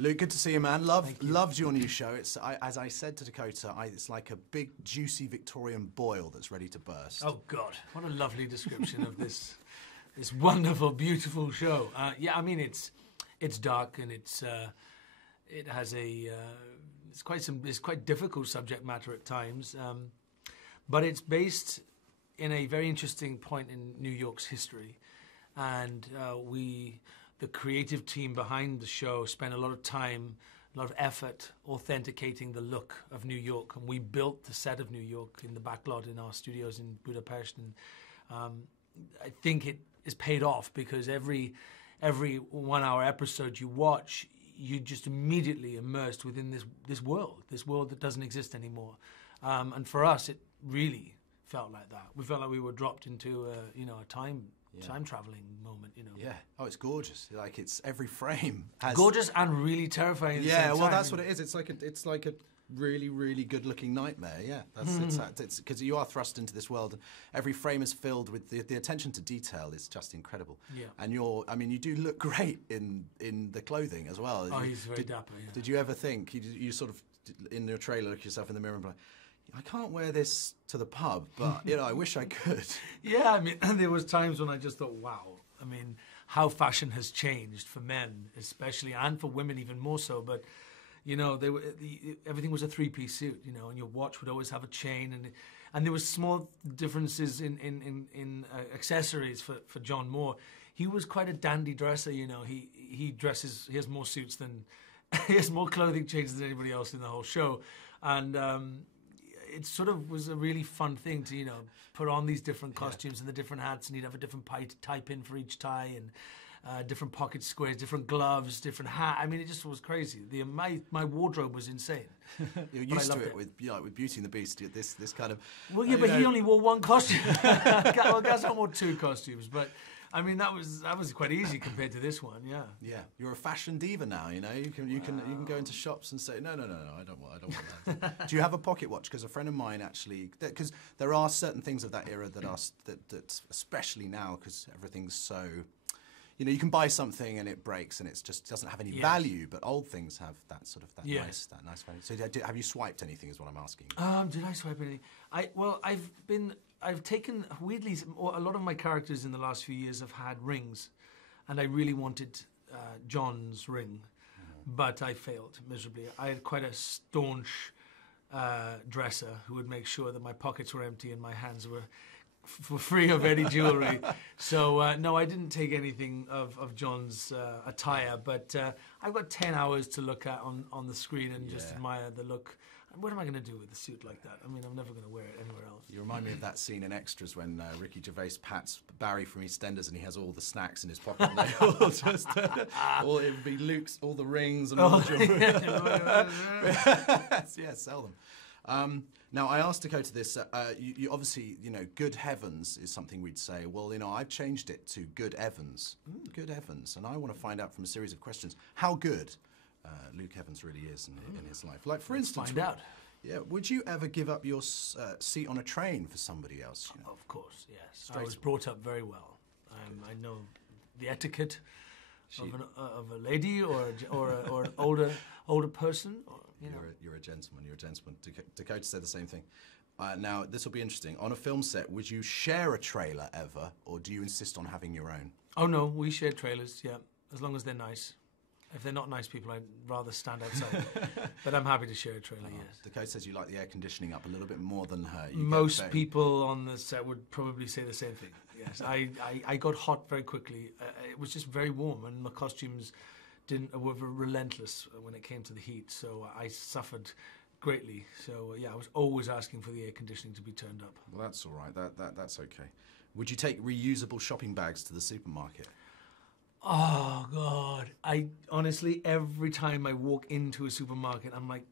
Luke, good to see you, man. Loved your new show. It's as I said to Dakota, it's like a big, juicy Victorian boil that's ready to burst. Oh God, what a lovely description of this wonderful, beautiful show. Yeah, I mean it's dark and it has it's quite difficult subject matter at times, but it's based in a very interesting point in New York's history, and the creative team behind the show spent a lot of time, a lot of effort authenticating the look of New York, and we built the set of New York in the backlot in our studios in Budapest, and I think it is paid off because every 1 hour episode you watch, you just immediately immersed within this world that doesn't exist anymore, and for us it really felt like that. We felt like we were dropped into a time traveling moment, Yeah. Oh, it's gorgeous. Like it's every frame has gorgeous and really terrifying. At the same well, time. that's what it is. It's like a really, really good-looking nightmare. Yeah, it's because you are thrust into this world. Every frame is filled with the attention to detail is just incredible. Yeah. And you do look great in the clothing as well. Oh, he's very dapper. Yeah. Did you ever think you sort of in your trailer look yourself in the mirror and be like, I can't wear this to the pub, but I wish I could. Yeah, I mean, there was times when I just thought, wow. I mean, how fashion has changed for men, especially, and for women even more so. But everything was a three-piece suit, and your watch would always have a chain, and there was small differences in accessories for John Moore. He was quite a dandy dresser, He has more suits than he has more clothing changes than anybody else in the whole show, and. It sort of was a really fun thing to, put on these different costumes and the different hats, and he'd have a different type in for each tie, and different pocket squares, different gloves, different hat. I mean, it just was crazy. My wardrobe was insane. You're used to it with Beauty and the Beast. This kind of. Well, yeah, but he only wore one costume. Well, Gaston wore two costumes, but. I mean, that was quite easy compared to this one, yeah. Yeah, you're a fashion diva now. You can go into shops and say no, I don't want that. Do you have a pocket watch? Because a friend of mine actually, because there are certain things of that era that especially now, because everything's so, you can buy something and it breaks and it just doesn't have any value. But old things have that sort of nice value. So have you swiped anything? Is what I'm asking. Did I swipe anything? I've taken, weirdly, a lot of my characters in the last few years have had rings, and I really wanted John's ring, but I failed miserably. I had quite a staunch dresser who would make sure that my pockets were empty and my hands were free of any jewellery. So, no, I didn't take anything of John's attire, but I've got 10 hours to look at on the screen and just admire the look. What am I going to do with a suit like that? I mean, I'm never going to wear it anywhere else. You remind me of that scene in Extras when Ricky Gervais pats Barry from EastEnders and he has all the snacks in his pocket. And they all just, it would be Luke's, all the rings and all the jewelry. Yeah, sell them. Now, I asked Dakota this. You obviously, Good Heavens is something we'd say. Well, I've changed it to Good Evans. Good Evans. And I want to find out from a series of questions how good Luke Evans really is in his life. Like, for instance... Find out. Yeah, would you ever give up your seat on a train for somebody else? Of course, yes. I was brought up very well. I know the etiquette of a lady or an older person. You're a gentleman. You're a gentleman. Dakota said the same thing. Now, this will be interesting. On a film set, would you share a trailer ever, or do you insist on having your own? Oh, no, we share trailers, yeah, as long as they're nice. If they're not nice people, I'd rather stand outside. But I'm happy to share a trailer, yes. Dakota says you like the air conditioning up a little bit more than her. Most people on the set would probably say the same thing, yes. I got hot very quickly. It was just very warm, and my costumes were relentless when it came to the heat, so I suffered greatly. So, I was always asking for the air conditioning to be turned up. Well, that's all right. That's okay. Would you take reusable shopping bags to the supermarket? Oh, God. I honestly, every time I walk into a supermarket, I'm like,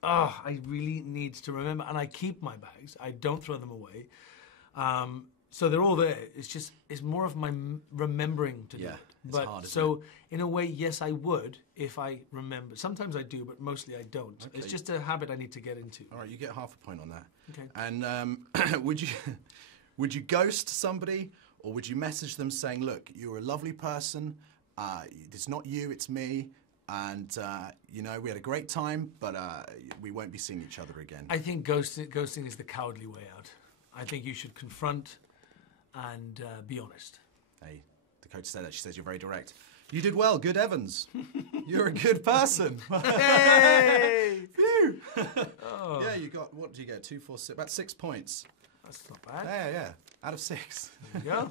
I really need to remember. And I keep my bags. I don't throw them away. So they're all there. It's more of my remembering to do it. It's hard, so in a way, yes, I would if I remember. Sometimes I do, but mostly I don't. Okay. It's just a habit I need to get into. All right, you get half a point on that. Okay. And would you ghost somebody? Or would you message them saying, look, you're a lovely person, it's not you, it's me, And, you know, we had a great time, but we won't be seeing each other again. I think ghosting is the cowardly way out. I think you should confront and be honest. Hey, the coach said that. She says you're very direct. You did well. Good Evans. You're a good person. Hey! Phew. Yeah, you got, what do you get? 2, 4, 6, about 6 points. That's not bad. Yeah. Out of 6. There you go.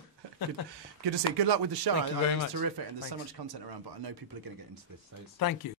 Good to see you. Good luck with the show. Thank you very much. It's terrific, and there's so Thanks. much content around, but I know people are going to get into this. So Thank you.